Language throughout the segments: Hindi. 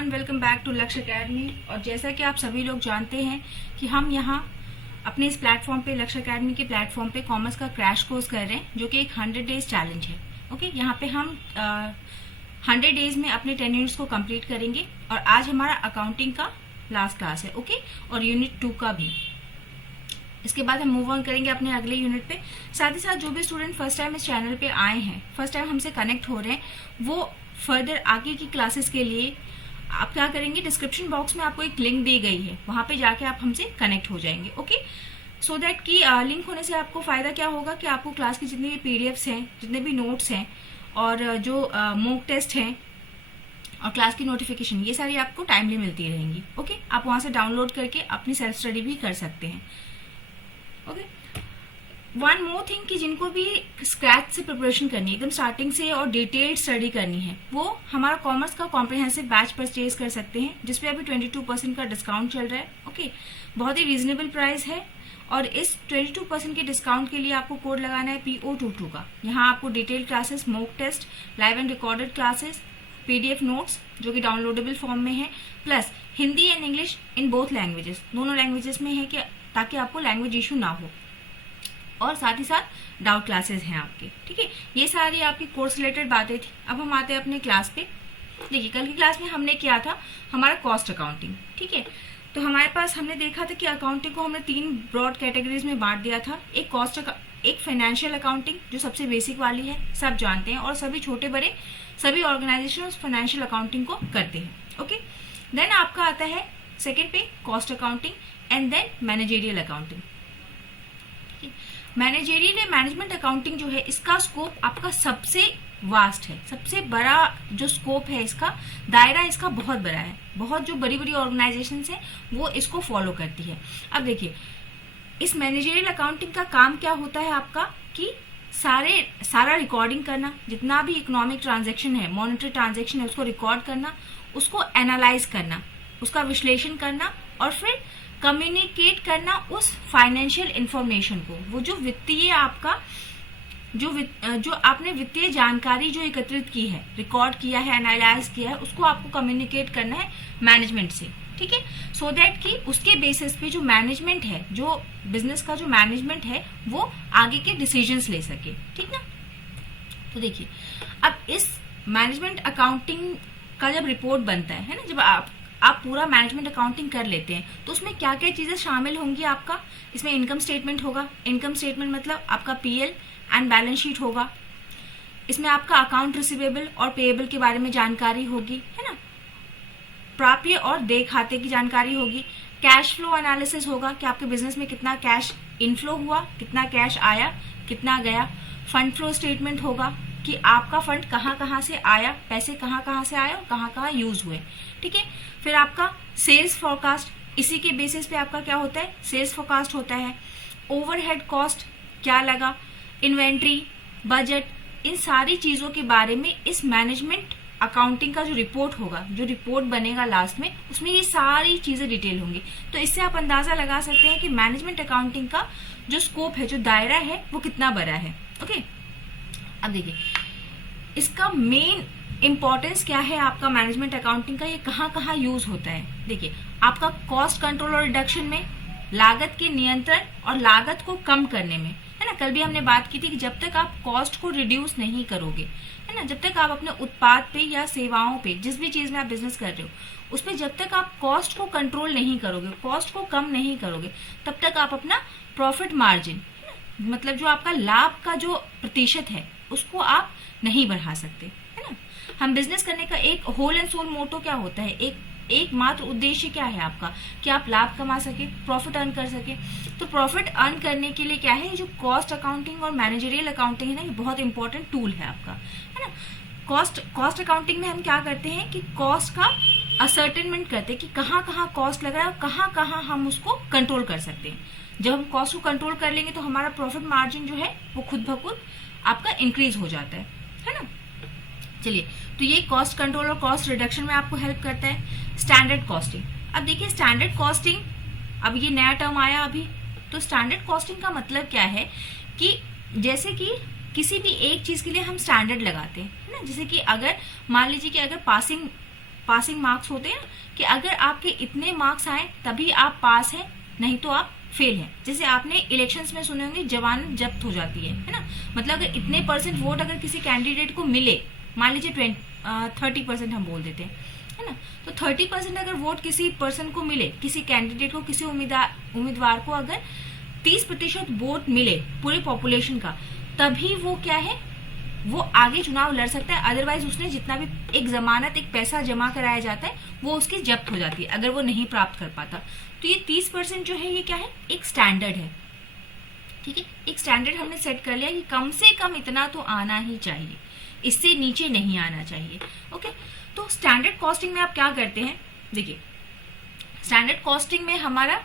एवरीवन, वेलकम बैक टू लक्ष्य अकेडमी। और जैसा कि आप सभी लोग जानते हैं कि हम यहाँ अपने इस प्लेटफॉर्म पे, लक्ष्य अकेडमी के प्लेटफॉर्म पे कॉमर्स का क्रैश कोर्स कर रहे हैं, जो कि एक 100 डेज चैलेंज है। ओके, यहाँ पे हम 100 डेज में अपने 10 यूनिट्स को कंप्लीट करेंगे। और आज हमारा अकाउंटिंग का लास्ट क्लास है, ओके, और यूनिट 2 का भी। इसके बाद हम मूव ऑन करेंगे अपने अगले यूनिट पे। साथ ही साथ जो भी स्टूडेंट फर्स्ट टाइम इस चैनल पे आए हैं, फर्स्ट टाइम हमसे कनेक्ट हो रहे हैं, वो फर्दर आगे की क्लासेस के लिए आप क्या करेंगे, डिस्क्रिप्शन बॉक्स में आपको एक लिंक दी गई है, वहां पे जाके आप हमसे कनेक्ट हो जाएंगे। ओके, सो दैट कि लिंक होने से आपको फायदा क्या होगा कि आपको क्लास की जितनी भी पीडीएफ्स हैं, जितने भी नोट्स हैं और जो मॉक टेस्ट हैं और क्लास की नोटिफिकेशन, ये सारी आपको टाइमली मिलती रहेंगी। ओके, आप वहां से डाउनलोड करके अपनी सेल्फ स्टडी भी कर सकते हैं। ओके, वन मोर थिंग कि जिनको भी स्क्रैच से प्रिपरेशन करनी है, एकदम स्टार्टिंग से और डिटेल्ड स्टडी करनी है, वो हमारा कॉमर्स का कॉम्प्रिहेंसिव बैच परचेज कर सकते हैं, जिसपे अभी 22% का डिस्काउंट चल रहा है। ओके, बहुत ही रीजनेबल प्राइस है। और इस 22% के डिस्काउंट के लिए आपको कोड लगाना है PO22 का। यहाँ आपको detailed classes, mock test, live and recorded classes, PDF notes जो कि डाउनलोडेबल फॉर्म में है, plus Hindi and English in both languages, दोनों लैंग्वेजेस में है कि ताकि आपको लैंग्वेज इशू ना हो। और साथ ही साथ डाउट क्लासेस हैं आपके। ठीक है, ये सारी आपकी कोर्स रिलेटेड बातें थी। अब हम आते हैं अपने क्लास पे। देखिए, कल की क्लास में हमने किया था हमारा कॉस्ट अकाउंटिंग। ठीक है, तो हमारे पास हमने देखा था कि अकाउंटिंग को हमने 3 ब्रॉड कैटेगरीज में बांट दिया था। एक फाइनेंशियल अकाउंटिंग जो सबसे बेसिक वाली है, सब जानते हैं, और सभी छोटे बड़े सभी ऑर्गेनाइजेशन उस फाइनेंशियल अकाउंटिंग को करते हैं। ओके, देन आपका आता है सेकेंड पे cost accounting and then managerial accounting. Managerial या मैनेजमेंट अकाउंटिंग जो है, इसका स्कोप आपका सबसे वास्ट है, सबसे बड़ा जो स्कोप है, इसका दायरा इसका बहुत बड़ा है। बहुत जो बड़ी बड़ी ऑर्गेनाइजेशंस हैं वो इसको फॉलो करती है। अब देखिए, इस मैनेजेरियल अकाउंटिंग का काम क्या होता है आपका कि सारा रिकॉर्डिंग करना, जितना भी इकोनॉमिक ट्रांजैक्शन है, मॉनेटरी ट्रांजैक्शन है, उसको रिकॉर्ड करना, उसको एनालाइज करना, उसका विश्लेषण करना और फिर कम्युनिकेट करना उस फाइनेंशियल इंफॉर्मेशन को। वो जो वित्तीय आपका जो आपने वित्तीय जानकारी जो एकत्रित की है, रिकॉर्ड किया है, एनालाइज किया है, उसको आपको कम्युनिकेट करना है मैनेजमेंट से। ठीक है, सो दैट कि उसके बेसिस पे जो मैनेजमेंट है, जो बिजनेस का जो मैनेजमेंट है, वो आगे के डिसीजंस ले सके। ठीक ना। तो देखिए, अब इस मैनेजमेंट अकाउंटिंग का जब रिपोर्ट बनता है ना, जब आप पूरा मैनेजमेंट अकाउंटिंग कर लेते हैं, तो उसमें क्या क्या चीजें शामिल होंगी आपका। इसमें इनकम स्टेटमेंट होगा। इनकम स्टेटमेंट मतलब आपका PL एंड बैलेंस शीट होगा। इसमें आपका अकाउंट रिसीवेबल और पेएबल के बारे में जानकारी होगी, है ना। प्राप्य और देय खाते की जानकारी होगी। कैश फ्लो एनालिसिस होगा कि आपके बिजनेस में कितना कैश इनफ्लो हुआ, कितना कैश आया, कितना गया। फंड फ्लो स्टेटमेंट होगा कि आपका फंड कहाँ कहाँ से आया, पैसे कहाँ कहाँ से आए और कहाँ कहाँ यूज हुए। ठीक है, फिर आपका सेल्स फोरकास्ट, इसी के बेसिस पे आपका क्या होता है, सेल्स फोरकास्ट होता है। ओवरहेड कॉस्ट क्या लगा, इन्वेंट्री, बजट, इन सारी चीजों के बारे में इस मैनेजमेंट अकाउंटिंग का जो रिपोर्ट होगा, जो रिपोर्ट बनेगा लास्ट में, उसमें ये सारी चीजें डिटेल होंगी। तो इससे आप अंदाजा लगा सकते हैं कि मैनेजमेंट अकाउंटिंग का जो स्कोप है, जो दायरा है, वो कितना बड़ा है। ओके, अब देखिए, इसका मेन इंपॉर्टेंस क्या है आपका मैनेजमेंट अकाउंटिंग का, ये कहाँ कहाँ यूज होता है। देखिए, आपका कॉस्ट कंट्रोल और रिडक्शन में, लागत के नियंत्रण और लागत को कम करने में, है ना। कल भी हमने बात की थी कि जब तक आप कॉस्ट को रिड्यूस नहीं करोगे, है ना, जब तक आप अपने उत्पाद पे या सेवाओं पे, जिस भी चीज में आप बिजनेस कर रहे हो, उसमें जब तक आप कॉस्ट को कंट्रोल नहीं करोगे, कॉस्ट को कम नहीं करोगे, तब तक आप अपना प्रॉफिट मार्जिन, मतलब जो आपका लाभ का जो प्रतिशत है, उसको आप नहीं बढ़ा सकते, है ना। हम बिजनेस करने का एक होल एंड सोल मोटो क्या होता है, एक मात्र उद्देश्य क्या है आपका, कि आप लाभ कमा सके, प्रॉफिट अर्न कर सके। तो प्रॉफिट अर्न करने के लिए क्या है, जो कॉस्ट अकाउंटिंग और मैनेजरियल अकाउंटिंग है ना, ये बहुत इंपॉर्टेंट टूल है आपका, है ना। कॉस्ट अकाउंटिंग में हम क्या करते हैं कि कॉस्ट का असर्टेनमेंट करते हैं कि कहाँ कहाँ कॉस्ट लग रहा है और कहाँ कहाँ हम उसको कंट्रोल कर सकते हैं। जब हम कॉस्ट को कंट्रोल कर लेंगे तो हमारा प्रॉफिट मार्जिन जो है वो खुद ब खुद आपका इंक्रीज हो जाता है ना। चलिए, तो ये कॉस्ट कंट्रोल और कॉस्ट रिडक्शन में आपको हेल्प करता है। स्टैंडर्ड कॉस्टिंग, अब देखिए स्टैंडर्ड कॉस्टिंग, अब ये नया टर्म आया अभी। तो स्टैंडर्ड कॉस्टिंग का मतलब क्या है कि जैसे कि किसी भी एक चीज के लिए हम स्टैंडर्ड लगाते हैं, है ना। जैसे कि अगर मान लीजिए कि अगर पासिंग मार्क्स होते हैं कि अगर आपके इतने मार्क्स आए तभी आप पास हैं, नहीं तो आप फेल हैं। जैसे आपने इलेक्शंस में सुने होंगे जमानत जब्त हो जाती है ना। मतलब अगर इतने परसेंट वोट अगर किसी कैंडिडेट को मिले, मान लीजिए 30% हम बोल देते हैं, है ना, तो 30% अगर वोट किसी पर्सन को मिले, किसी कैंडिडेट को, किसी उम्मीदवार को अगर 30% वोट मिले पूरे पॉपुलेशन का, तभी वो क्या है, वो आगे चुनाव लड़ सकता है। अदरवाइज उसने जितना भी एक जमानत, एक पैसा जमा कराया जाता है, वो उसकी जब्त हो जाती है अगर वो नहीं प्राप्त कर पाता। तो ये 30% जो है ये क्या है, एक स्टैंडर्ड है। ठीक है, एक स्टैंडर्ड हमने सेट कर लिया कि कम से कम इतना तो आना ही चाहिए, इससे नीचे नहीं आना चाहिए। ओके, तो स्टैंडर्ड कॉस्टिंग में आप क्या करते हैं, देखिए स्टैंडर्ड कॉस्टिंग में हमारा,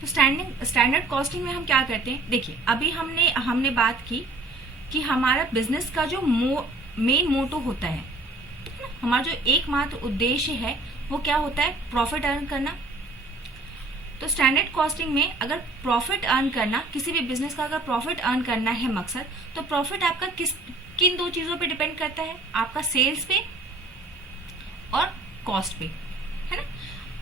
तो स्टैंडर्ड कॉस्टिंग में हम क्या करते हैं, देखिए अभी हमने बात की कि हमारा बिजनेस का जो मेन मोटो होता है, हमारा जो एकमात्र उद्देश्य है वो क्या होता है, प्रॉफिट अर्न करना। तो स्टैंडर्ड कॉस्टिंग में अगर प्रॉफिट अर्न करना, किसी भी बिजनेस का अगर प्रॉफिट अर्न करना है मकसद, तो प्रॉफिट आपका किन दो चीजों पे डिपेंड करता है, आपका सेल्स पे और कॉस्ट पे, है ना।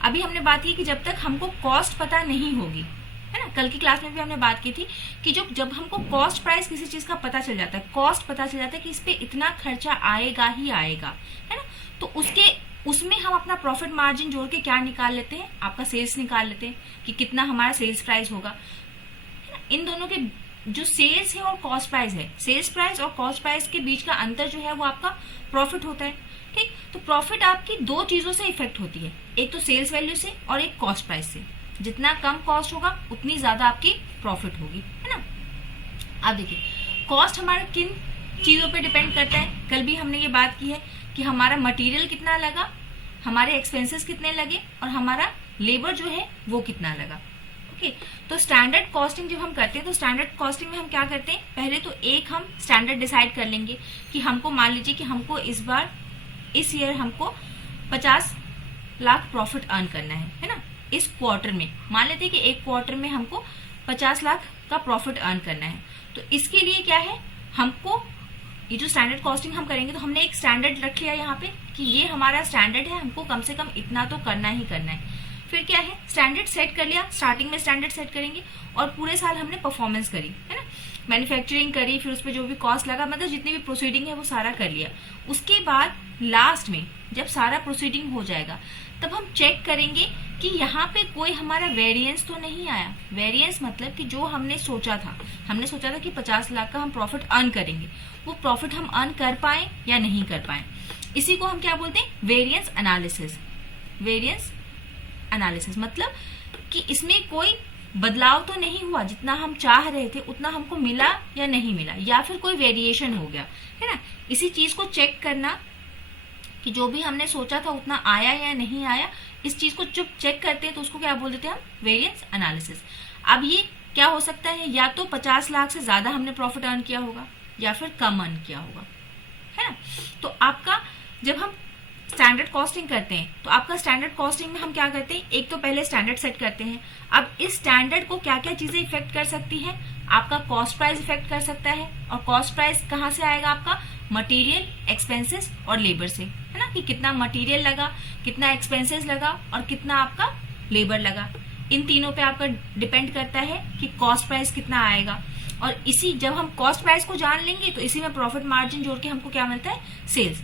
अभी हमने बात की कि जब तक हमको कॉस्ट पता नहीं होगी, है ना, कल की क्लास में भी हमने बात की थी कि जब हमको कॉस्ट प्राइस किसी चीज का पता चल जाता है, कॉस्ट पता चल जाता है कि इस पे इतना खर्चा आएगा ही आएगा, है ना, तो उसमें हम अपना प्रॉफिट मार्जिन जोड़ के क्या निकाल लेते हैं, आपका सेल्स निकाल लेते हैं कि कितना हमारा सेल्स प्राइस होगा, है ना। इन दोनों के जो सेल्स है और कॉस्ट प्राइस है, सेल्स प्राइस और कॉस्ट प्राइस के बीच का अंतर जो है वो आपका प्रॉफिट होता है। ठीक, तो प्रॉफिट आपकी दो चीजों से इफेक्ट होती है, एक तो सेल्स वैल्यू से और एक कॉस्ट प्राइस से। जितना कम कॉस्ट होगा उतनी ज्यादा आपकी प्रॉफिट होगी, है ना। अब देखिए कॉस्ट हमारा किन चीजों पे डिपेंड करता है, कल भी हमने ये बात की है कि हमारा मटेरियल कितना लगा, हमारे एक्सपेंसेस कितने लगे और हमारा लेबर जो है वो कितना लगा। ओके, तो स्टैंडर्ड कॉस्टिंग जब हम करते हैं तो स्टैंडर्ड कॉस्टिंग में हम क्या करते हैं, पहले तो एक हम स्टैंडर्ड डिसाइड कर लेंगे कि हमको, मान लीजिए कि हमको इस ईयर हमको 50 लाख प्रॉफिट अर्न करना है ना, इस क्वार्टर में मान लेते हैं कि एक क्वार्टर में हमको 50 लाख का प्रॉफिट अर्न करना है। तो इसके लिए क्या है, हमको ये जो स्टैंडर्ड कॉस्टिंग हम करेंगे तो हमने एक स्टैंडर्ड रख लिया यहाँ पे कि ये हमारा स्टैंडर्ड है, हमको कम से कम इतना तो करना ही करना है। फिर क्या है, स्टैंडर्ड सेट कर लिया, स्टार्टिंग में स्टैंडर्ड सेट करेंगे और पूरे साल हमने परफॉर्मेंस करी, है ना, मैन्युफैक्चरिंग करी, फिर उस पर जो भी कॉस्ट लगा, मतलब जितनी भी प्रोसीडिंग है वो सारा कर लिया। उसके बाद लास्ट में जब सारा प्रोसीडिंग हो जाएगा तब हम चेक करेंगे कि यहाँ पे कोई हमारा वेरिएंस तो नहीं आया। वेरिएंस मतलब कि जो हमने सोचा था कि 50 लाख का हम प्रॉफिट अर्न करेंगे, वो प्रॉफिट हम अर्न कर पाए या नहीं कर पाए। इसी को हम क्या बोलते हैं, वेरिएंस एनालिसिस। वेरिएंस एनालिसिस मतलब कि इसमें कोई बदलाव तो नहीं हुआ, जितना हम चाह रहे थे उतना हमको मिला या नहीं मिला, या फिर कोई वेरिएशन हो गया, है ना। इसी चीज को चेक करना कि जो भी हमने सोचा था उतना आया या नहीं आया, इस चीज को जब चेक करते हैं तो उसको क्या बोल देते हैं हम, वेरिएंस एनालिसिस। अब ये क्या हो सकता है, या तो 50 लाख से ज्यादा हमने प्रॉफिट अर्न किया होगा या फिर कम अर्न किया होगा, है ना। तो आपका जब हम स्टैंडर्ड कॉस्टिंग करते हैं तो आपका स्टैंडर्ड कॉस्टिंग में हम क्या करते हैं, एक तो पहले स्टैंडर्ड सेट करते हैं। अब इस स्टैंडर्ड को क्या क्या चीजें इफेक्ट कर सकती है, आपका कॉस्ट प्राइस इफेक्ट कर सकता है, और कॉस्ट प्राइस कहाँ से आएगा, आपका मटेरियल, एक्सपेंसेस और लेबर से, है ना, कि कितना मटेरियल लगा, कितना एक्सपेंसेस लगा और कितना आपका लेबर लगा। इन तीनों पे आपका डिपेंड करता है कि कॉस्ट प्राइस कितना आएगा। और इसी जब हम कॉस्ट प्राइस को जान लेंगे तो इसी में प्रॉफिट मार्जिन जोड़ के हमको क्या मिलता है, सेल्स।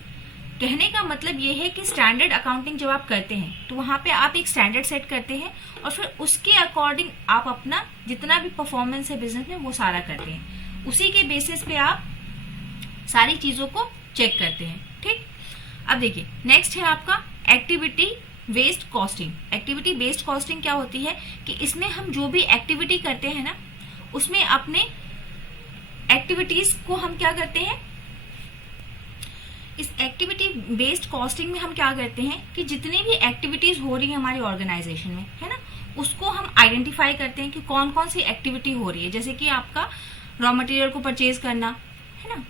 कहने का मतलब ये है कि स्टैंडर्ड अकाउंटिंग जब आप करते हैं तो वहां पे आप एक स्टैंडर्ड सेट करते हैं और फिर उसके अकॉर्डिंग आप अपना जितना भी परफॉर्मेंस है बिजनेस में वो सारा करते हैं। उसी के बेसिस पे आप सारी चीजों को चेक करते हैं। ठीक, अब देखिए नेक्स्ट है आपका activity based costing. Activity based costing क्या होती है कि इसमें हम जो भी एक्टिविटी करते हैं ना, उसमें अपने एक्टिविटीज को हम क्या करते हैं, इस एक्टिविटी बेस्ड कॉस्टिंग में हम क्या करते हैं कि जितनी भी एक्टिविटीज हो रही है हमारी ऑर्गेनाइजेशन में, है ना, उसको हम आइडेंटिफाई करते हैं कि कौन कौन सी एक्टिविटी हो रही है। जैसे कि आपका रॉ मटेरियल को परचेज करना, है ना,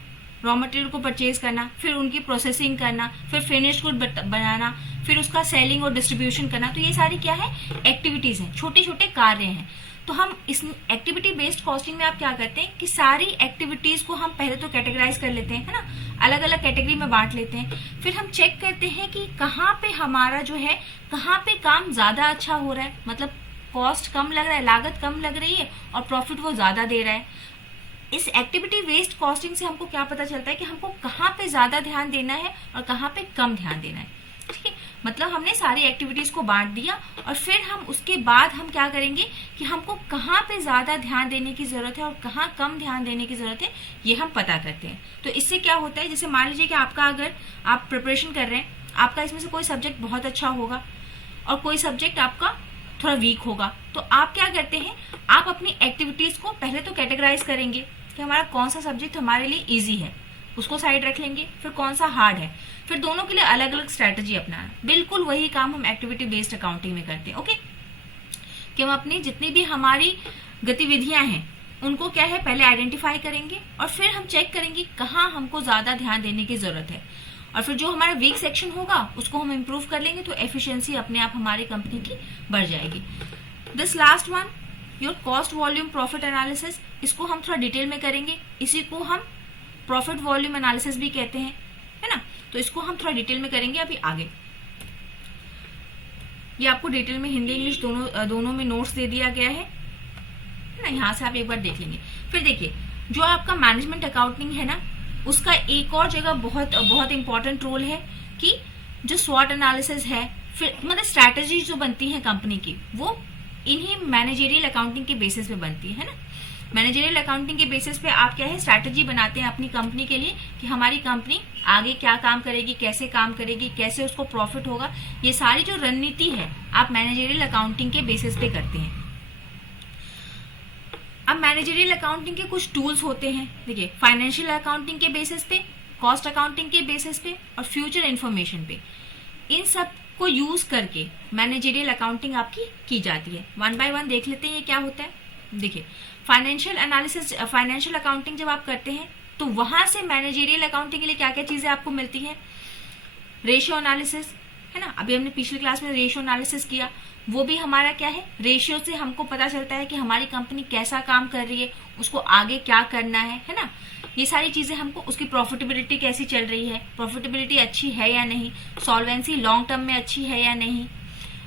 रॉ मटेरियल को परचेज करना, फिर उनकी प्रोसेसिंग करना, फिर फिनिश्ड गुड बनाना, फिर उसका सेलिंग और डिस्ट्रीब्यूशन करना। तो ये सारी क्या है, एक्टिविटीज हैं, छोटे छोटे कार्य हैं। तो हम इस एक्टिविटी बेस्ड कॉस्टिंग में आप क्या करते हैं कि सारी एक्टिविटीज को हम पहले तो कैटेगराइज कर लेते हैं, है ना। अलग अलग कैटेगरी में बांट लेते हैं। फिर हम चेक करते हैं कि कहाँ पे हमारा जो है, कहाँ पे काम ज्यादा अच्छा हो रहा है, मतलब कॉस्ट कम लग रहा है, लागत कम लग रही है और प्रॉफिट वो ज्यादा दे रहा है। इस एक्टिविटी बेस्ड कॉस्टिंग से हमको क्या पता चलता है कि हमको कहाँ पे ज्यादा ध्यान देना है और कहाँ पे कम ध्यान देना है। ठीक है, मतलब हमने सारी एक्टिविटीज को बांट दिया और फिर हम उसके बाद हम क्या करेंगे कि हमको कहाँ पे ज्यादा ध्यान देने की जरूरत है और कहाँ कम ध्यान देने की जरूरत है, ये हम पता करते हैं। तो इससे क्या होता है, जैसे मान लीजिए कि आपका, अगर आप प्रिपरेशन कर रहे हैं, आपका इसमें से कोई सब्जेक्ट बहुत अच्छा होगा और कोई सब्जेक्ट आपका थोड़ा वीक होगा, तो आप क्या करते हैं, आप अपनी एक्टिविटीज को पहले तो कैटेगराइज करेंगे कि हमारा कौन सा सब्जेक्ट हमारे लिए इजी है, उसको साइड रख लेंगे, फिर कौन सा हार्ड है, फिर दोनों के लिए अलग अलग स्ट्रेटजी अपनाना। बिल्कुल वही काम हम एक्टिविटी बेस्ड अकाउंटिंग में करते हैं। ओके, कि हम अपनी जितनी भी हमारी गतिविधियां हैं उनको क्या है, पहले आइडेंटिफाई करेंगे और फिर हम चेक करेंगे कहाँ हमको ज्यादा ध्यान देने की जरूरत है, और फिर जो हमारा वीक सेक्शन होगा उसको हम इम्प्रूव कर लेंगे, तो एफिशिएंसी अपने आप हमारी कंपनी की बढ़ जाएगी। This last one, your cost volume profit analysis, इसको हम थोड़ा डिटेल में करेंगे। इसी को हम प्रॉफिट वॉल्यूम एनालिसिस भी कहते हैं, है ना। तो इसको हम थोड़ा डिटेल में करेंगे अभी आगे। ये आपको डिटेल में हिंदी इंग्लिश दोनों में नोट्स दे दिया गया है ना, यहाँ से आप एक बार देख लेंगे। फिर देखिए, जो आपका मैनेजमेंट अकाउंटिंग है ना, उसका एक और जगह बहुत बहुत इंपॉर्टेंट रोल है कि जो स्वॉट एनालिसिस है, फिर मतलब स्ट्रैटेजी जो बनती है कंपनी की, वो इन्हीं मैनेजरियल अकाउंटिंग के बेसिस पे बनती है ना। मैनेजरियल अकाउंटिंग के बेसिस पे आप क्या है, स्ट्रैटेजी बनाते हैं अपनी कंपनी के लिए कि हमारी कंपनी आगे क्या काम करेगी, कैसे काम करेगी, कैसे उसको प्रॉफिट होगा। ये सारी जो रणनीति है आप मैनेजरियल अकाउंटिंग के बेसिस पे करते हैं। अब मैनेजरियल अकाउंटिंग के कुछ टूल्स होते हैं, देखिए, फाइनेंशियल अकाउंटिंग के बेसिस पे, कॉस्ट अकाउंटिंग के बेसिस पे और फ्यूचर इंफॉर्मेशन पे, इन सब को यूज करके मैनेजरियल अकाउंटिंग आपकी की जाती है। वन बाय वन देख लेते हैं ये क्या होता है। देखिए, फाइनेंशियल एनालिसिस, फाइनेंशियल अकाउंटिंग जब आप करते हैं तो वहां से मैनेजरियल अकाउंटिंग के लिए क्या क्या चीजें आपको मिलती है, रेशियो एनालिसिस, है ना। अभी हमने पिछली क्लास में रेशियो एनालिसिस किया, वो भी हमारा क्या है, रेशियो से हमको पता चलता है कि हमारी कंपनी कैसा काम कर रही है, उसको आगे क्या करना है ना। ये सारी चीजें हमको, उसकी प्रॉफिटेबिलिटी कैसी चल रही है, प्रॉफिटेबिलिटी अच्छी है या नहीं, सॉल्वेंसी लॉन्ग टर्म में अच्छी है या नहीं,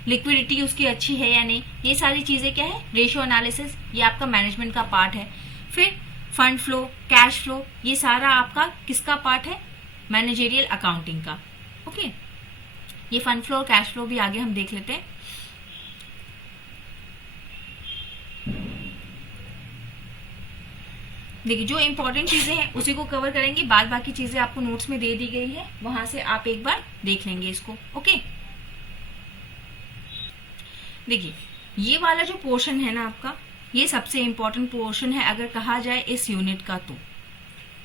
लिक्विडिटी उसकी अच्छी है या नहीं, ये सारी चीजें क्या है, रेशियो एनालिसिस, ये आपका मैनेजमेंट का पार्ट है। फिर फंड फ्लो, कैश फ्लो, ये सारा आपका किसका पार्ट है, मैनेजरियल अकाउंटिंग का। ओके, ये फंड फ्लो और कैश फ्लो भी आगे हम देख लेते हैं। देखिए, जो इंपॉर्टेंट चीजें हैं उसी को कवर करेंगे, बाद बाकी चीजें आपको नोट्स में दे दी गई है, वहां से आप एक बार देख लेंगे इसको। ओके, देखिए, ये वाला जो पोर्शन है ना आपका, ये सबसे इंपॉर्टेंट पोर्शन है अगर कहा जाए इस यूनिट का। तो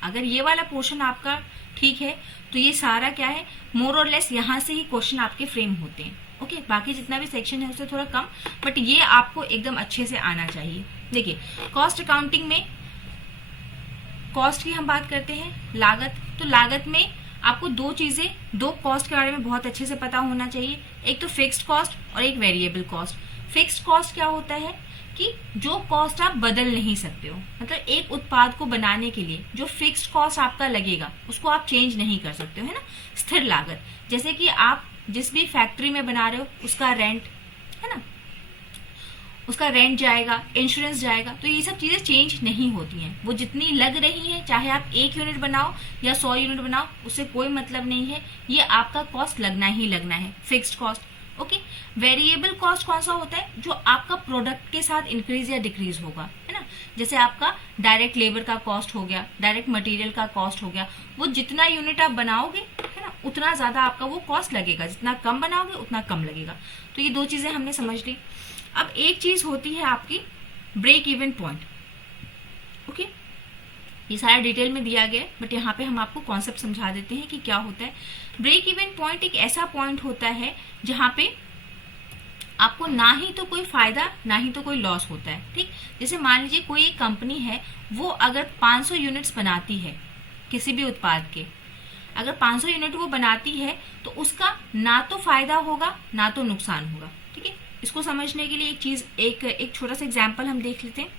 अगर ये वाला पोर्शन आपका ठीक है तो ये सारा क्या है, मोर और लेस यहाँ से ही क्वेश्चन आपके फ्रेम होते हैं। ओके, बाकी जितना भी सेक्शन है उससे थोड़ा कम, बट ये आपको एकदम अच्छे से आना चाहिए। देखिए, कॉस्ट अकाउंटिंग में कॉस्ट की हम बात करते हैं, लागत। तो लागत में आपको दो कॉस्ट के बारे में बहुत अच्छे से पता होना चाहिए, एक तो फिक्स्ड कॉस्ट और एक वेरिएबल कॉस्ट। फिक्स्ड कॉस्ट क्या होता है कि जो कॉस्ट आप बदल नहीं सकते हो, मतलब एक उत्पाद को बनाने के लिए जो फिक्स्ड कॉस्ट आपका लगेगा उसको आप चेंज नहीं कर सकते हो, है ना। स्थिर लागत, जैसे कि आप जिस भी फैक्ट्री में बना रहे हो उसका रेंट, है ना, उसका रेंट जाएगा, इंश्योरेंस जाएगा, तो ये सब चीजें चेंज नहीं होती हैं। वो जितनी लग रही है, चाहे आप 1 यूनिट बनाओ या 100 यूनिट बनाओ, उससे कोई मतलब नहीं है, ये आपका कॉस्ट लगना ही लगना है, fixed cost. Okay, variable cost कौन सा होता है, जो आपका प्रोडक्ट के साथ इंक्रीज या डिक्रीज होगा, है ना। जैसे आपका डायरेक्ट लेबर का कॉस्ट हो गया, डायरेक्ट मटेरियल का कॉस्ट हो गया, वो जितना यूनिट आप बनाओगे, है ना, उतना ज्यादा आपका वो कॉस्ट लगेगा, जितना कम बनाओगे उतना कम लगेगा। तो ये दो चीजें हमने समझ ली। अब एक चीज होती है आपकी ब्रेक इवन पॉइंट। ओके, ये सारा डिटेल में दिया गया है, बट यहाँ पे हम आपको कॉन्सेप्ट समझा देते हैं कि क्या होता है। ब्रेक इवन पॉइंट एक ऐसा पॉइंट होता है जहाँ पे आपको ना ही तो कोई फायदा ना ही तो कोई लॉस होता है। ठीक, जैसे मान लीजिए कोई एक कंपनी है, वो अगर 500 यूनिट्स बनाती है किसी भी उत्पाद के, अगर 500 यूनिट वो बनाती है तो उसका ना तो फायदा होगा ना तो नुकसान होगा। ठीक है, इसको समझने के लिए एक छोटा सा एग्जाम्पल हम देख लेते हैं।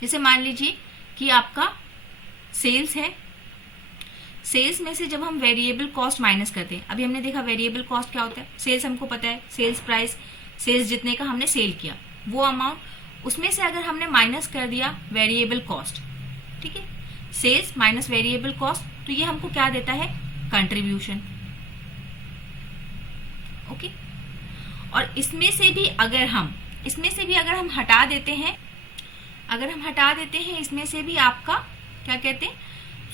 जैसे मान लीजिए कि आपका सेल्स है, सेल्स में से जब हम वेरिएबल कॉस्ट माइनस करते हैं, अभी हमने देखा वेरिएबल कॉस्ट क्या होता है, सेल्स हमको पता है, सेल्स प्राइस, सेल्स जितने का हमने सेल किया वो अमाउंट, उसमें से अगर हमने माइनस कर दिया वेरिएबल कॉस्ट, ठीक है, सेल्स माइनस वेरिएबल कॉस्ट, तो ये हमको क्या देता है, कंट्रीब्यूशन। ओके, और इसमें से भी अगर हम हटा देते हैं, इसमें से भी आपका क्या कहते हैं,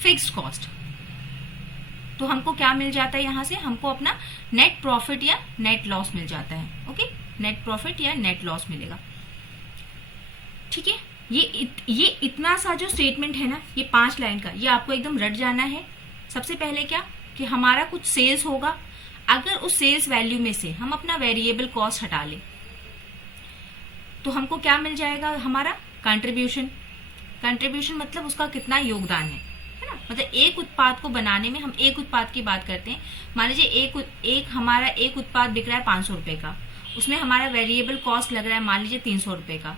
फिक्स्ड कॉस्ट, तो हमको क्या मिल जाता है, यहां से हमको अपना नेट प्रॉफिट या नेट लॉस मिल जाता है। ओके, नेट प्रॉफिट या नेट लॉस मिलेगा। ठीक है, ये इतना सा जो स्टेटमेंट है ना, ये 5 लाइन का, ये आपको एकदम रट जाना है। सबसे पहले क्या कि हमारा कुछ सेल्स होगा, अगर उस सेल्स वैल्यू में से हम अपना वेरिएबल कॉस्ट हटा लें तो हमको क्या मिल जाएगा, हमारा कंट्रीब्यूशन। कंट्रीब्यूशन मतलब उसका कितना योगदान है ना, मतलब एक उत्पाद को बनाने में, हम एक उत्पाद की बात करते हैं, मान लीजिए हमारा एक उत्पाद बिक रहा है 500 रुपए का, उसमें हमारा वेरिएबल कॉस्ट लग रहा है मान लीजिए 300 रुपए का,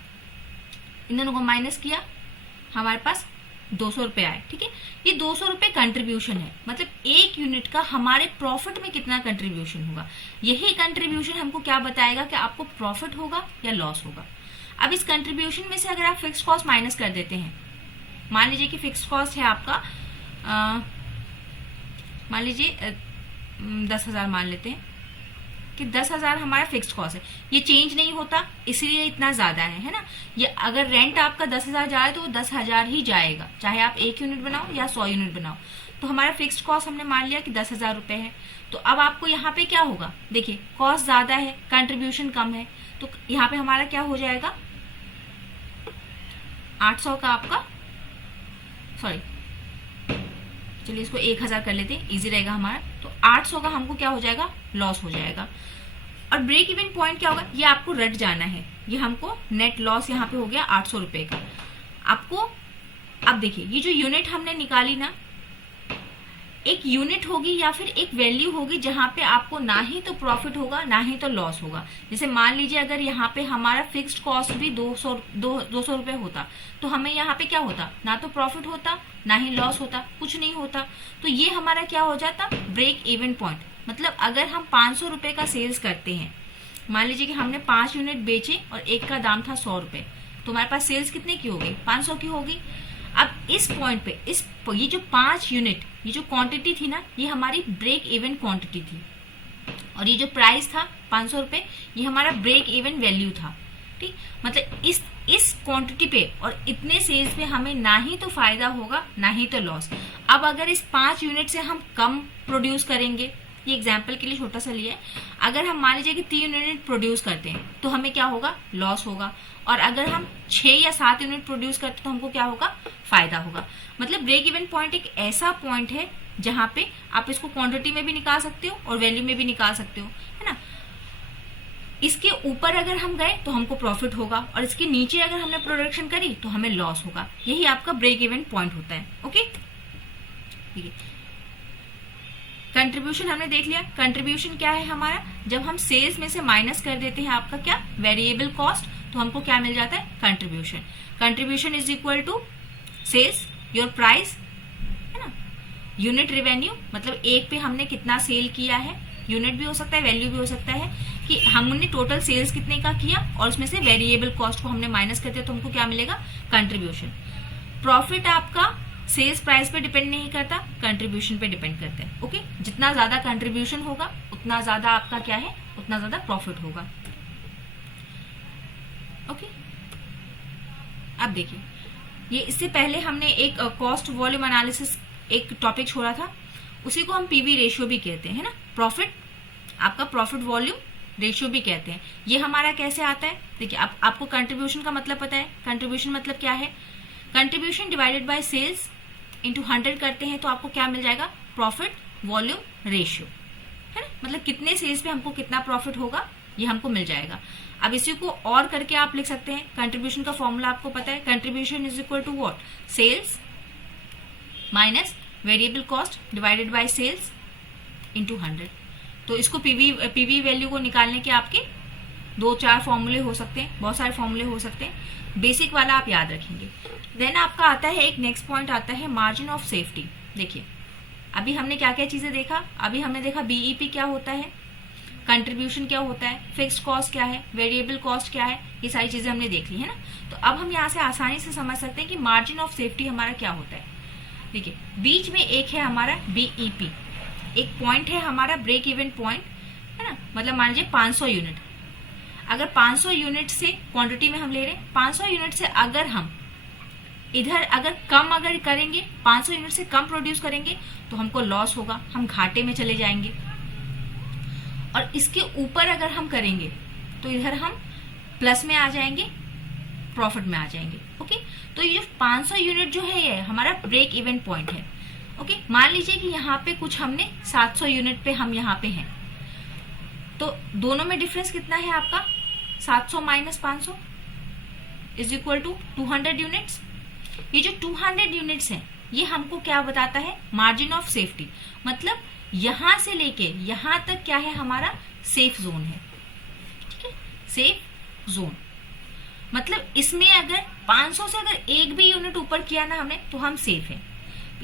इन दोनों को माइनस किया, हमारे पास 200 रुपए आए। ठीक है, ये 200 रुपए कंट्रीब्यूशन है, मतलब एक यूनिट का हमारे प्रॉफिट में कितना कंट्रीब्यूशन होगा, यही कंट्रीब्यूशन हमको क्या बताएगा कि आपको प्रॉफिट होगा या लॉस होगा। अब इस कंट्रीब्यूशन में से अगर आप फिक्स्ड कॉस्ट माइनस कर देते हैं, मान लीजिए कि फिक्स्ड कॉस्ट है आपका मान लीजिए 10,000 मान लेते हैं कि 10,000 हमारा फिक्स्ड कॉस्ट है, ये चेंज नहीं होता इसलिए इतना ज्यादा है ना। ये अगर रेंट आपका 10,000 जा रहा है तो वो 10,000 ही जाएगा, चाहे आप 1 यूनिट बनाओ या 100 यूनिट बनाओ। तो हमारा फिक्स्ड कॉस्ट हमने मान लिया कि 10,000 रुपए है, तो अब आपको यहाँ पे क्या होगा, देखिए कॉस्ट ज्यादा है, कंट्रीब्यूशन कम है, तो यहाँ पे हमारा क्या हो जाएगा, 800 का आपका, सॉरी चलिए इसको 1,000 कर लेते हैं, इजी रहेगा हमारा। तो 800 का हमको क्या हो जाएगा, लॉस हो जाएगा। और ब्रेक इवन पॉइंट क्या होगा, ये आपको रट जाना है, ये हमको नेट लॉस यहाँ पे हो गया 800 रुपए का आपको। अब देखिए ये जो यूनिट हमने निकाली ना, एक यूनिट होगी या फिर एक वैल्यू होगी जहां पे आपको ना ही तो प्रॉफिट होगा ना ही तो लॉस होगा। जैसे मान लीजिए अगर यहाँ पे हमारा फिक्स्ड कॉस्ट भी 200 रुपए होता तो हमें यहाँ पे क्या होता, ना तो प्रॉफिट होता ना ही लॉस होता, कुछ नहीं होता। तो ये हमारा क्या हो जाता, ब्रेक इवन पॉइंट। मतलब अगर हम 500 रुपए का सेल्स करते हैं, मान लीजिए कि हमने 5 यूनिट बेचे और एक का दाम था 100 रुपए, तो हमारे पास सेल्स कितने की होगी, 500 की होगी। अब इस पॉइंट पे ये जो 5 यूनिट, ये जो क्वांटिटी थी ना, ये हमारी ब्रेक इवन क्वांटिटी थी, और ये जो प्राइस था 500 रुपए, ये हमारा ब्रेक इवन वैल्यू था। ठीक, मतलब इस क्वांटिटी पे और इतने सेल्स पे हमें ना ही तो फायदा होगा ना ही तो लॉस। अब अगर इस 5 यूनिट से हम कम प्रोड्यूस करेंगे, ये एग्जाम्पल के लिए छोटा सा लिया है, अगर हम मान लीजिए कि 3 यूनिट प्रोड्यूस करते हैं तो हमें क्या होगा, लॉस होगा। और अगर हम 6 या 7 यूनिट प्रोड्यूस करते हैं तो हमको क्या होगा, फायदा होगा। मतलब ब्रेक इवन पॉइंट एक ऐसा पॉइंट है जहां पे आप इसको क्वांटिटी में भी निकाल सकते हो और वैल्यू में भी निकाल सकते हो, है ना। इसके ऊपर अगर हम गए तो हमको प्रॉफिट होगा, और इसके नीचे अगर हमने प्रोडक्शन करी तो हमें लॉस होगा। यही आपका ब्रेक इवन पॉइंट होता है। ओके, ठीक है। कंट्रीब्यूशन हमने देख लिया। कंट्रीब्यूशन क्या है हमारा, जब हम सेल्स में से माइनस कर देते हैं आपका क्या, वेरिएबल कॉस्ट, तो हमको क्या मिल जाता है, contribution. Contribution is equal to sales your price, है ना, यूनिट रेवेन्यू, मतलब एक पे हमने कितना सेल किया है, यूनिट भी हो सकता है वैल्यू भी हो सकता है कि हमने टोटल सेल्स कितने का किया और उसमें से वेरिएबल कॉस्ट को हमने माइनस कर दिया तो हमको क्या मिलेगा, कंट्रीब्यूशन। प्रॉफिट आपका सेल्स प्राइस पे डिपेंड नहीं करता, कंट्रीब्यूशन पे डिपेंड करता है। ओके, जितना ज्यादा कंट्रीब्यूशन होगा उतना ज्यादा आपका क्या है, उतना ज्यादा प्रॉफिट होगा। ओके, अब देखिए ये इससे पहले हमने एक कॉस्ट वॉल्यूम एनालिसिस एक टॉपिक छोड़ा था, उसी को हम पीवी रेशियो भी कहते हैं, है ना। प्रॉफिट, आपका प्रॉफिट वॉल्यूम रेशियो भी कहते हैं। ये हमारा कैसे आता है, देखिए आपको कंट्रीब्यूशन का मतलब पता है। कंट्रीब्यूशन मतलब क्या है, contribution divided by sales into 100 करते हैं तो आपको क्या मिल जाएगा, प्रॉफिट वॉल्यूम रेशियो, है ना। मतलब कितने सेल्स पे हमको कितना प्रॉफिट होगा ये हमको मिल जाएगा। अब इसी को और करके आप लिख सकते हैं, कंट्रीब्यूशन का फॉर्मूला आपको पता है, contribution is equal to what, sales minus variable cost divided by sales into 100। तो इसको पीवी वैल्यू को निकालने के आपके 2-4 फॉर्मूले हो सकते हैं, बहुत सारे फॉर्मूले हो सकते हैं, बेसिक वाला आप याद रखेंगे। देन आपका आता है एक नेक्स्ट पॉइंट आता है मार्जिन ऑफ सेफ्टी। देखिए अभी हमने क्या क्या चीजें देखा, अभी हमने देखा बीईपी क्या होता है, कंट्रीब्यूशन क्या होता है, फिक्स्ड कॉस्ट क्या है, वेरिएबल कॉस्ट क्या है, ये सारी चीजें हमने देख ली है ना। तो अब हम यहाँ से आसानी से समझ सकते हैं कि मार्जिन ऑफ सेफ्टी हमारा क्या होता है। देखिए बीच में एक है हमारा बीईपी, एक पॉइंट है हमारा ब्रेक इवन पॉइंट, है ना। मतलब मान लीजिए 500 यूनिट, अगर 500 यूनिट से क्वांटिटी में हम ले रहे हैं, 500 यूनिट से अगर हम इधर अगर कम अगर करेंगे, 500 यूनिट से कम प्रोड्यूस करेंगे तो हमको लॉस होगा, हम घाटे में चले जाएंगे। और इसके ऊपर अगर हम करेंगे तो इधर हम प्लस में आ जाएंगे, प्रॉफिट में आ जाएंगे। ओके, तो ये जो 500 यूनिट जो है ये हमारा ब्रेक इवन पॉइंट है। ओके, मान लीजिए कि यहाँ पे कुछ हमने 700 यूनिट पे हम यहाँ पे हैं, तो दोनों में डिफरेंस कितना है आपका, 700 minus 500 is equal to 200 units. ये जो 200 यूनिट्स हैं ये हमको क्या बताता है, मार्जिन ऑफ सेफ्टी। मतलब यहां से लेके यहां तक क्या है, हमारा सेफ जोन है। ठीक है, सेफ जोन मतलब इसमें अगर 500 से अगर एक भी यूनिट ऊपर किया ना हमने तो हम सेफ हैं।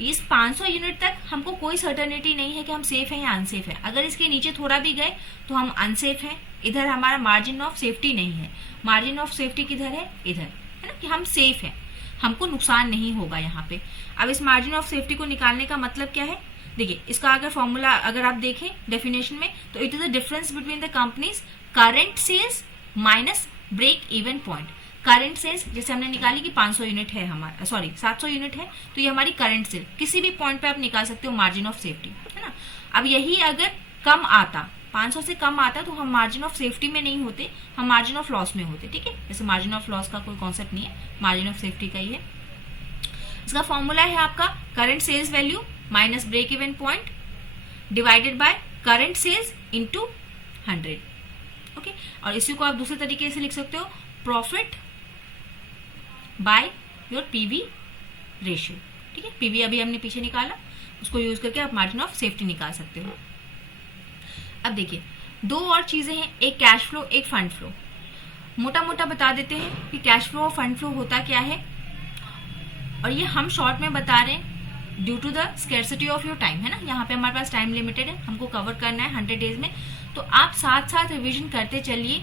इस 500 यूनिट तक हमको कोई सर्टेनिटी नहीं है कि हम सेफ हैं या अनसेफ हैं। अगर इसके नीचे थोड़ा भी गए तो हम अनसेफ हैं, इधर हमारा मार्जिन ऑफ सेफ्टी नहीं है। मार्जिन ऑफ सेफ्टी किधर है, इधर है ना, कि हम सेफ हैं, हमको नुकसान नहीं होगा यहाँ पे। अब इस मार्जिन ऑफ सेफ्टी को निकालने का मतलब क्या है, देखिए इसका अगर फॉर्मूला अगर आप देखें डेफिनेशन में, तो it is the difference between the company's current sales minus break even point. Current sales जैसे हमने निकाली कि 500 यूनिट है हमारा, सॉरी 700 यूनिट है, तो ये हमारी करंट सेल, किसी भी पॉइंट पे आप निकाल सकते हो मार्जिन ऑफ सेफ्टी, है ना। अब यही अगर कम आता, 500 से कम आता, तो हम मार्जिन ऑफ सेफ्टी में नहीं होते, हम मार्जिन ऑफ लॉस में होते। ठीक है, जैसे मार्जिन ऑफ लॉस का कोई कॉन्सेप्ट नहीं है, मार्जिन ऑफ सेफ्टी का ही है। इसका फॉर्मूला है आपका current sales value minus break even point divided by current sales into 100। Okay, और इसी को आप दूसरे तरीके से लिख सकते हो, profit by your PV ratio. ठीक है, पीवी अभी हमने पीछे निकाला, उसको यूज करके आप मार्जिन ऑफ सेफ्टी निकाल सकते हो। अब देखिए दो और चीजें हैं, एक कैश फ्लो एक फंड फ्लो। मोटा मोटा बता देते हैं कि कैश फ्लो और फंड फ्लो होता क्या है, और ये हम शॉर्ट में बता रहे हैं due to the scarcity of your time, है ना। यहाँ पे हमारे पास टाइम लिमिटेड है, हमको कवर करना है 100 डेज में, तो आप साथ साथ रिविजन करते चलिए,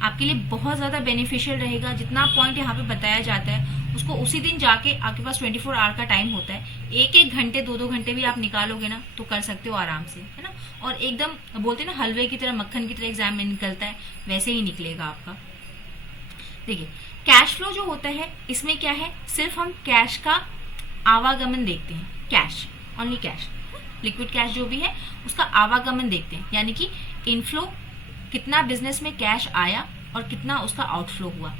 आपके लिए बहुत ज्यादा बेनिफिशियल रहेगा। जितना पॉइंट यहाँ पे बताया जाता है उसको उसी दिन जाके, आपके पास 24 आवर का टाइम होता है, एक एक घंटे 2-2 घंटे भी आप निकालोगे ना तो कर सकते हो आराम से, है ना। और एकदम बोलते हैं ना हलवे की तरह, मक्खन की तरह एग्जाम में निकलता है, वैसे ही निकलेगा आपका। देखिए कैश फ्लो जो होता है इसमें क्या है, सिर्फ हम कैश का आवागमन देखते हैं, cash only cash, liquid cash जो भी है उसका आवागमन देखते हैं, यानी कि इनफ्लो कितना बिजनेस में कैश आया और कितना उसका आउटफ्लो हुआ।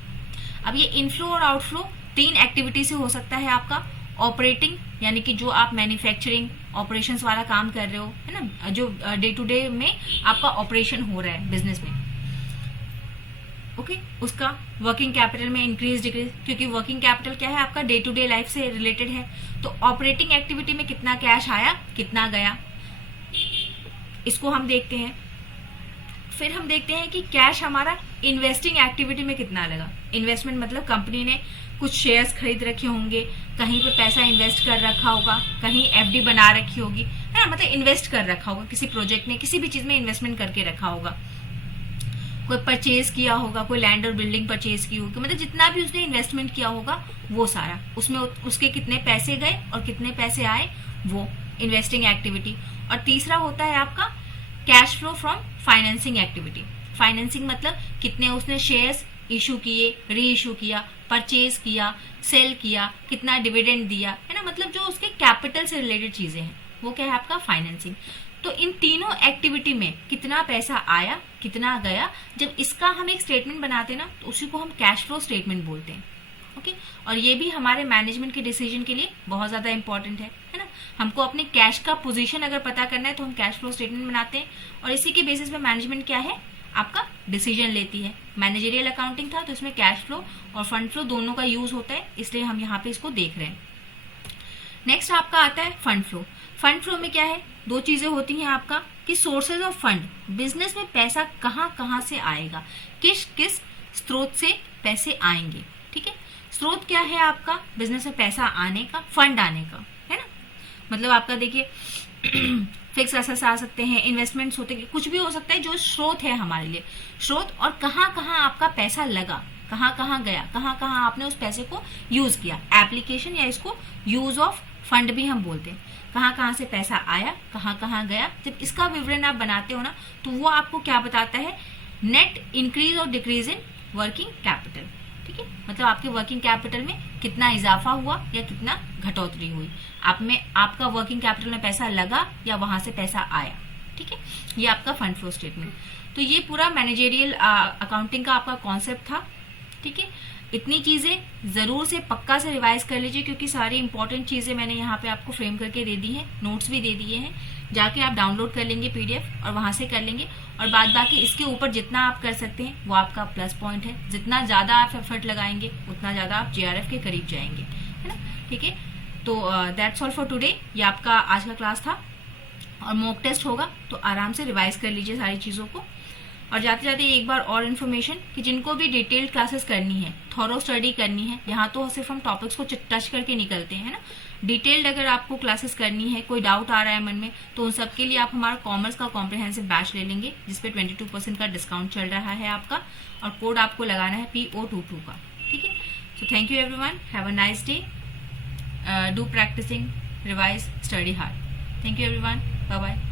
अब ये इनफ्लो और आउटफ्लो 3 एक्टिविटी से हो सकता है आपका। ऑपरेटिंग यानी कि जो आप मैन्युफैक्चरिंग ऑपरेशंस वाला काम कर रहे हो, है ना, जो डे टू डे में आपका ऑपरेशन हो रहा है बिजनेस में, ओके, उसका वर्किंग कैपिटल में इंक्रीज डिक्रीज, क्योंकि वर्किंग कैपिटल क्या है आपका डे टू डे लाइफ से रिलेटेड है। तो ऑपरेटिंग एक्टिविटी में कितना कैश आया कितना गया, इसको हम देखते हैं। फिर हम देखते हैं कि कैश हमारा इन्वेस्टिंग एक्टिविटी में कितना लगा। इन्वेस्टमेंट मतलब कंपनी ने कुछ शेयर्स खरीद रखे होंगे, कहीं पे पैसा इन्वेस्ट कर रखा होगा, कहीं एफडी बना रखी होगी, है ना, मतलब इन्वेस्ट कर रखा होगा किसी प्रोजेक्ट में, किसी भी चीज में इन्वेस्टमेंट करके रखा होगा। कोई परचेज किया होगा, कोई लैंड और बिल्डिंग परचेज की होगी, मतलब जितना भी उसने इन्वेस्टमेंट किया होगा वो सारा, उसमें उसके कितने पैसे गए और कितने पैसे आए, वो इन्वेस्टिंग एक्टिविटी। और तीसरा होता है आपका cash flow from financing activity. Financing मतलब कितने उसने शेयर्स इशू किए, री इशू किया, परचेज किया, सेल किया, कितना डिविडेंड दिया, है ना, मतलब जो उसके कैपिटल से रिलेटेड चीजें हैं वो क्या है आपका फाइनेंसिंग। तो इन तीनों एक्टिविटी में कितना पैसा आया कितना गया, जब इसका हम एक स्टेटमेंट बनाते हैं ना तो उसी को हम कैश फ्लो स्टेटमेंट बोलते हैं। ओके, और ये भी हमारे मैनेजमेंट के डिसीजन के लिए बहुत ज्यादा इंपॉर्टेंट है ना। हमको अपने कैश का पोजीशन अगर पता करना है तो हम कैश फ्लो स्टेटमेंट बनाते हैं, और इसी के बेसिस पे मैनेजमेंट क्या है आपका डिसीजन लेती है। मैनेजरियल अकाउंटिंग था तो इसमें कैश फ्लो और फंड फ्लो दोनों का यूज होता है, इसलिए हम यहाँ पे इसको देख रहे हैं। नेक्स्ट आपका आता है फंड फ्लो। फंड फ्लो में क्या है, 2 चीजें होती हैं आपका कि सोर्सेज ऑफ फंड, बिजनेस में पैसा कहाँ से आएगा, किस किस स्रोत से पैसे आएंगे। ठीक है, स्रोत क्या है आपका बिजनेस में पैसा आने का, फंड आने का, है ना। मतलब आपका देखिए फिक्स एसेट्स आ सकते हैं, इन्वेस्टमेंट्स होते हैं, कुछ भी हो सकता है जो स्रोत है हमारे लिए, स्रोत, और कहाँ कहाँ आपका पैसा लगा, कहाँ कहाँ गया, कहाँ कहाँ आपने उस पैसे को यूज किया, एप्लीकेशन या इसको यूज ऑफ फंड भी हम बोलते हैं, कहाँ कहाँ से पैसा आया, कहाँ कहाँ गया। जब इसका विवरण आप बनाते हो ना तो वो आपको क्या बताता है, नेट इंक्रीज और डिक्रीज इन वर्किंग कैपिटल। ठीक है, मतलब आपके वर्किंग कैपिटल में कितना इजाफा हुआ या कितना घटोतरी हुई, आप में आपका वर्किंग कैपिटल में पैसा लगा या वहां से पैसा आया। ठीक है, ये आपका फंड फ्लो स्टेटमेंट। तो ये पूरा मैनेजेरियल अकाउंटिंग का आपका कॉन्सेप्ट था। ठीक है, इतनी चीजें जरूर से पक्का से रिवाइज कर लीजिए, क्योंकि सारी इंपॉर्टेंट चीजें मैंने यहाँ पे आपको फ्रेम करके दे दी हैं, नोट्स भी दे दिए हैं, जाके आप डाउनलोड कर लेंगे पीडीएफ और वहां से कर लेंगे। और बाद बाकी इसके ऊपर जितना आप कर सकते हैं वो आपका प्लस पॉइंट है, जितना ज्यादा आप एफर्ट लगाएंगे उतना ज्यादा आप जेआरएफ के करीब जाएंगे, है ना। ठीक है, तो दैट्स ऑल फॉर टुडे। ये आपका आज का क्लास था और मॉक टेस्ट होगा, तो आराम से रिवाइज कर लीजिए सारी चीजों को। और जाते जाते एक बार और इन्फॉर्मेशन कि जिनको भी डिटेल्ड क्लासेस करनी है, थॉरो स्टडी करनी है, यहाँ तो सिर्फ हम टॉपिक्स को टच करके निकलते हैं, है ना। डिटेल्ड अगर आपको क्लासेस करनी है, कोई डाउट आ रहा है मन में, तो उन सबके लिए आप हमारा कॉमर्स का कॉम्प्रिहेंसिव बैच ले लेंगे, जिसपे 22% का डिस्काउंट चल रहा है आपका, और कोड आपको लगाना है PO22 का। ठीक है, so thank you everyone, have a nice day, do practicing, revise, study hard. Thank you everyone, bye bye.